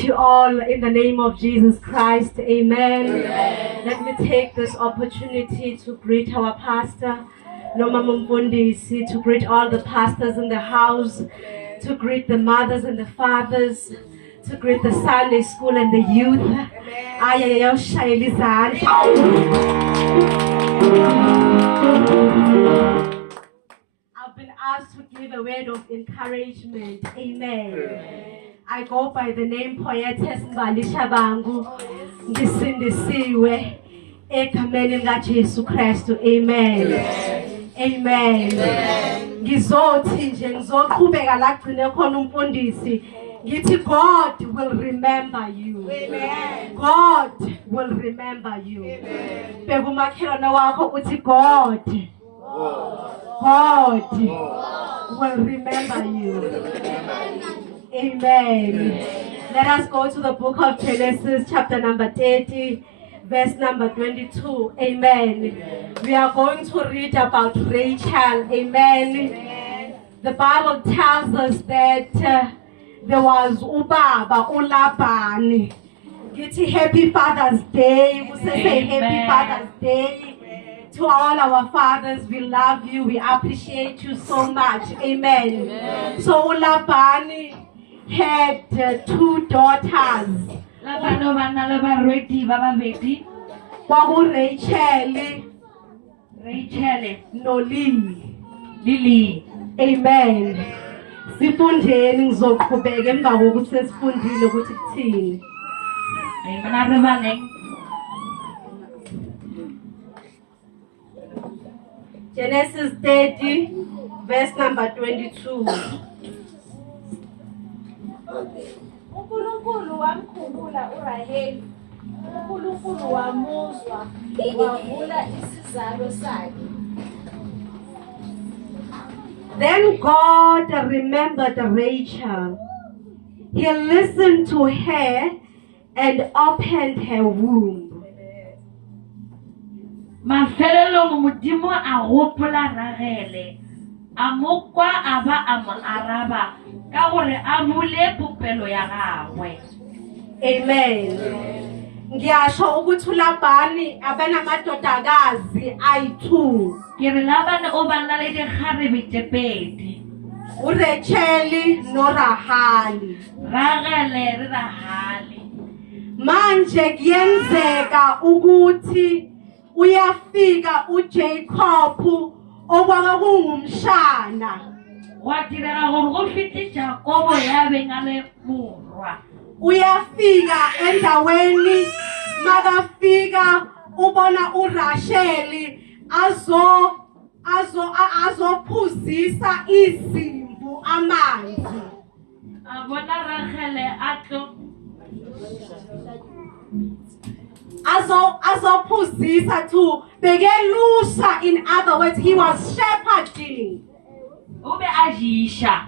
greet you all in the name of Jesus Christ. Amen. Let me take this opportunity to greet our pastor, Noma Mfundisi, to greet all the pastors in the house, to greet the mothers and the fathers, to greet the Sunday school and the youth. I've been asked to give a word of encouragement. Amen. I go by the name Poetess Mbali Shabangu. Ngisindisiwe egameni likaJesu Kristu. Amen. Amen. Ngizothi nje ngizoqhubeka la gcine khona umfundisi. Ngithi God will remember you. Amen. God will remember you. Amen. Bekumakhelwane wakho uthi God will remember you. Amen. Let us go to the book of Genesis, chapter number 30, verse number 22. Amen. We are going to read about Rachel. Amen. The Bible tells us that there was Ubaba Ulabani. Happy Father's Day. We say Happy Father's Day. To all our fathers, we love you. We appreciate you so much. Amen. So Ulabani had two daughters. Rachel no Lily. Amen. Sifundeni ngizoqhubeka emva kokuthi sesifundile ukuthi kuthini. Genesis 30, verse number 22. uNkulunkulu wamkhumbula uRaheli, uNkulunkulu wamuzwa, wavula isizalo sakhe. Then God remembered Rachel. He listened to her and opened her womb. Mafelelo modimo a gopola Ragele a mokwa a ba a mo araba ka gore a bule popelo ya gagwe. Amen. Ngiyasho ukuthi uLabani abanamadodakazi ayi-2. Ke re Labane o bana le dikgarebe tse pedi, uRachel noRahali. Ragele le Rahali. Manje kuyenzeka ukuthi uyafika uJacob okwanga kungumshana. Wa direga gore go fete Jakobo ya bengale morwa. Uyafika endaweni makafika ubona uRachel azophuzisa izimvu amanzi. Abona Ragele atlo azophuzisa to bekelusha. In other words, he was shepherding. ube ajisha.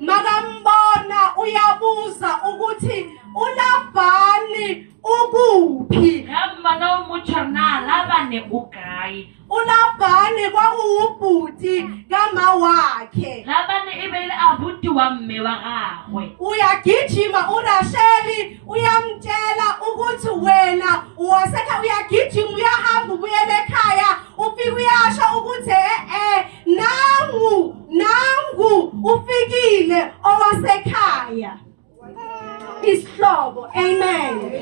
Makambona uyabuza ukuthi uLabani ukuphi. Yamana umuchana Labane ukai. uLabani kwakuwubhuti kama wakhe. Labane ibele abuti wa mme wa gagwe. Uyagijima uRachel uyamtshela ukuthi wena wasekha, uyagijima uyahamba ubuyele ekhaya, ufika uyasho ukuthi nangu ufikile owasekhaya isihlobo. Amen.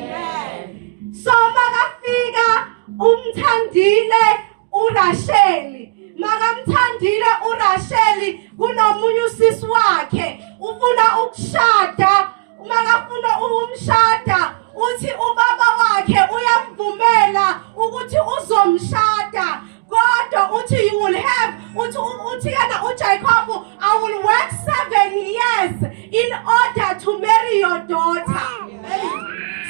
So makafika umthandile uRachel, makamthandile uRachel kunomunye usisi wakhe ufuna ukushada. Makafuna ukumshada uthi ubaba wakhe uyamvumela ukuthi uzomshada, kodwa uthi you will have uthi yana uJacob, I will work 7 years in order to marry your daughter.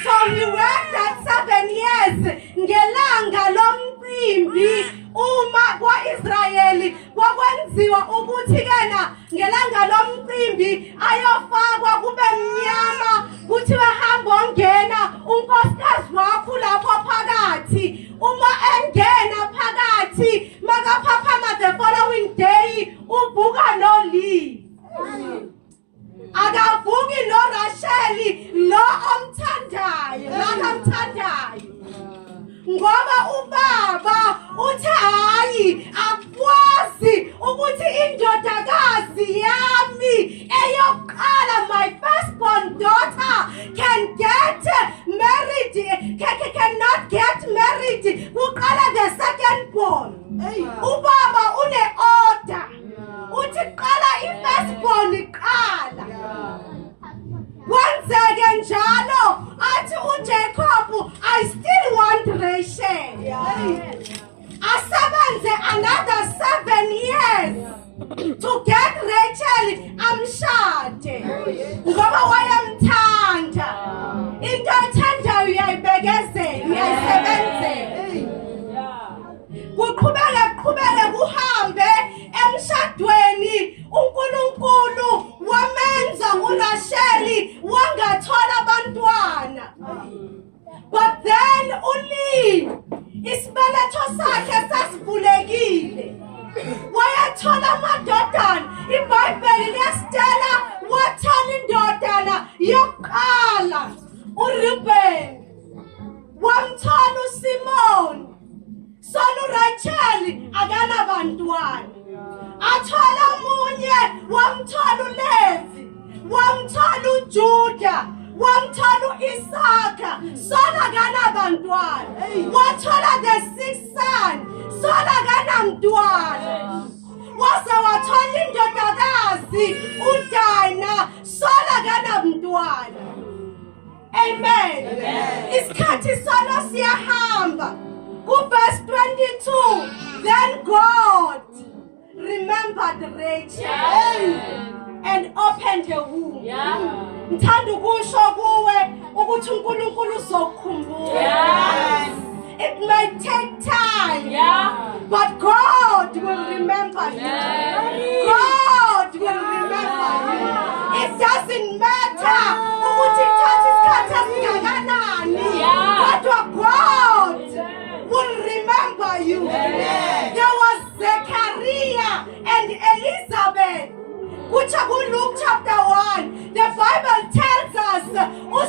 So he worked that 7 years. Ngelanga lomcimbi uma kwaIsrayeli kwakwenziwa ukuthi kena ngelanga lomcimbi ayofakwa kube mnyama, kuthiwe hamba awuthandayo. Ngoba ubaba uthi hayi akwazi ukuthi indodakazi yami eyokuqala, my firstborn daughter, can get married, cannot get married kuqala the second born. Ubaba une order uthi qala i-firstborn iqala. Kwenzeke njalo athi uJacob, I still want Rachel. Asebenze another 7 years to get Rachel amshade. Ngoba wayemthanda. Into ayithandayo uyayibekezela, uyayisebenzela. Kuqhubeke kuhambe emshadweni, uNkulunkulu wamenza uRasheli wangathola abantwana. But then uLeah isibeletho sakhe sasivulekile, wayathola amadodana. IBhayibheli liyasitshela wathola indodana yokuqala uReuben, wamthola uSimoni. Son uRachel akanabantwana. Athola omunye, wamthola uLevi, wamthola uJuda, wamthola uIsaka. Son akanabantwana. Wathola the 6th son, son akanamntwana. Waze wathola indodakazi uDina, son akanamntwana. Amen. Isikhathi sona siyahamba. Verse 22, then God remembered Rachel and opened the womb. Ngithanda ukusho kuwe ukuthi uNkulunkulu uzokukhumbula. It may take time, but God will remember you. God will remember you. It doesn't matter ukuthi ithatha isikhathi esingakanani, kodwa God will remember you. There was Zechariah and Elizabeth. Luke chapter 1, the Bible tells us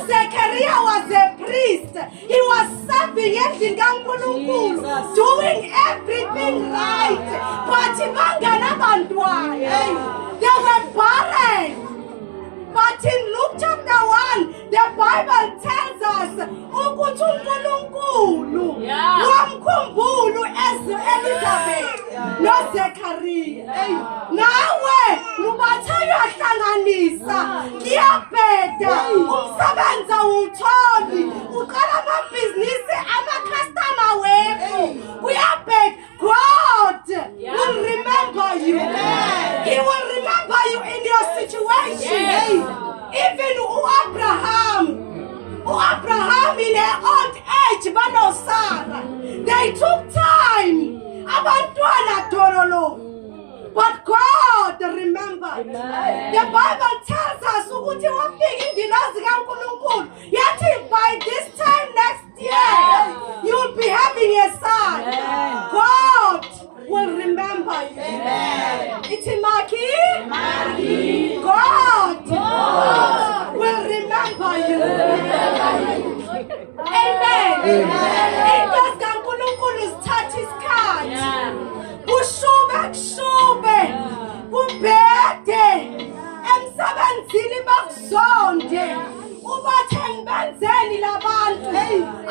Zechariah was a priest. He was serving in God, doing everything right. But they were barren. But in Luke chapter 1, the Bible tells us ukuthi uNkulunkulu wamkhumbula Elizabeth noZechariah. Nawe ubathe uyahlanganisa, kuyabheda, umsebenzi awutholi, uqala amabhizinisi, ama-customer wethu, kuyabheda. God will remember you. He will remember you in your situation. Even Abraham in her old age, Sarah, they took time. Abantwana dololo. But God remembered. The Bible tells us ukuthi wafika ingilosi kaNkulunkulu yathi by this time next year you'll be having a son. God will remember you. It's Maki. God will remember you. Amen. Into kaNkulunkulu zithatha isikhathi. Kushube kubhede emsebenzini bakuzonde ubathe ngibenzeni labantu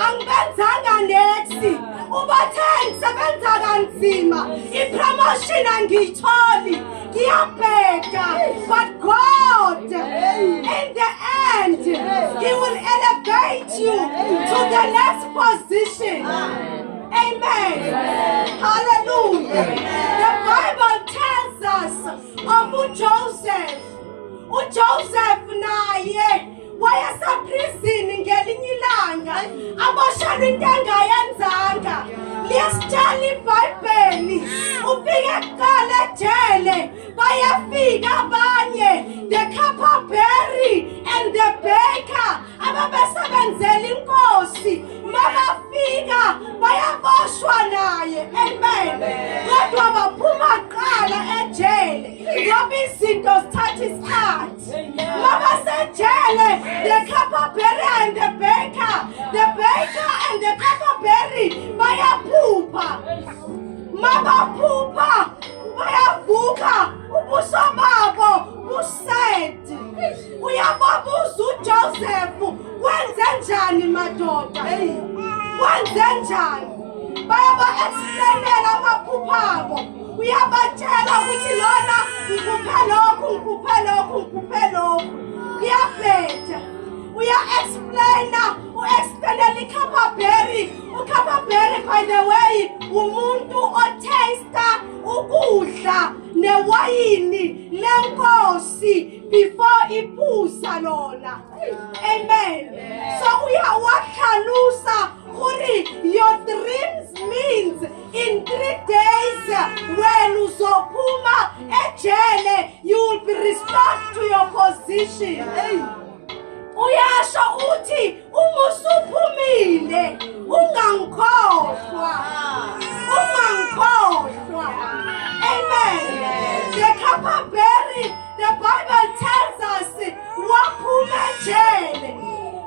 angibenzanga nethi ubathe ngisebenza kanzima ipromotion angiyitholi ngiyabheda. But God in the end He will elevate you to the next position. Amen. Hallelujah. The Bible tells us of Joseph. uJoseph naye wayeseprison ngelinye ilanga aboshana into engayenzanga. Liyasitshela iBhayibheli ufike kuqala ejele bayafika abanye the cupbearer and the baker ababesebenzela inkosi mabafika bayaboshwa naye. Amen. Kodwa baphuma kuqala ejele ngoba izinto zithatha isikhathi. Mabasejele the cupbearer and the baker njani madoda? Wenze njani? Bayaba-explainela amaphupha abo. Uyabatshela ukuthi lona ngikuphe lokhu, ngikuphe lokhu, ngikuphe lokhu. Kuyabheda. Uya-explaina, u-explainela iCapperberry. uCapperberry, by the way, umuntu otesta ukudla newayini lenkosi before iphuza lona. Amen. So uyawakhalusa ukuthi your dreams means in 3 days when uzophuma ejele you will be restored to your position. Uyasho uthi uma usuphumile ungangikhohlwa. Ungangikhohlwa. Amen. The Capperberry, the Bible tells us waphuma ejele.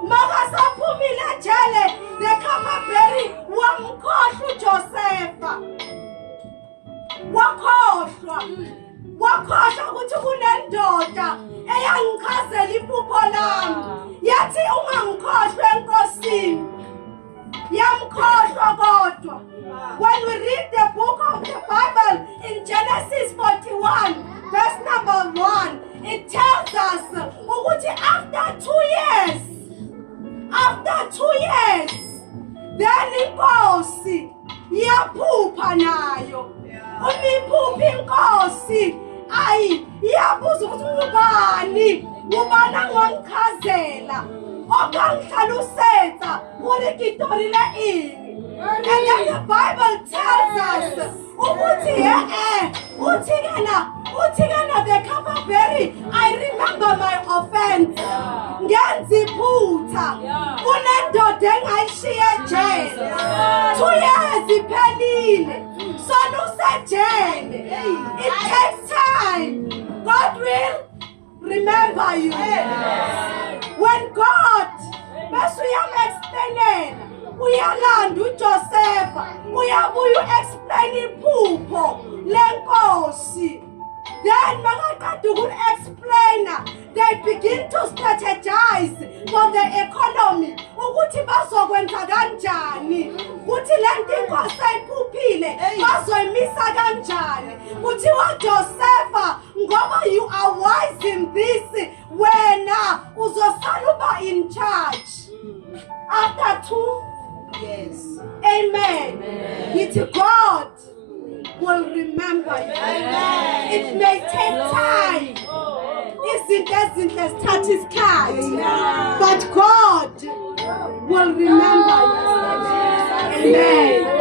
Makasaphumile ejele, the Capperberry wamkhohlwa uJosepha. Wakhohlwa. Wakhohlwa ukuthi kunendoda eyangichazela iphupho lami. Yathi ungangikhohlwa enkosini. Yamkhohlwa kodwa. When we read the book of the Bible in Genesis 41, verse number 1, it tells us ukuthi after 2 years, then inkosi yaphupha nayo. Umiphupha inkosi iyabuza ukuthi ubani angangichazela okangihlalusetsa ukuthi ngitorile ini. And then the Bible tells us ukuthi uthikana the Capperberry, I remember my offense. Ngenza iphutha kunendoda engayishiya ejele. 2 years iphelile solusejele. It takes time. God will remember you. When God bese uyam-explainela, uyalanda uJosepha, uyabuya u-explain iphupho lenkosi. Then makaqeda uku-explaina, they begin to strategize for the economy ukuthi bazokwenza kanjani, ukuthi lento inkosi ayiphuphile bazoyimisa kanjani. Kuthiwa Josepha, ngoba you are wise in this, wena uzosala uba in charge after 2 years. Amen. It's God will remember you. Amen. It may take time. Izinto ezinhle zithatha isikhathi, but God will remember you. Amen.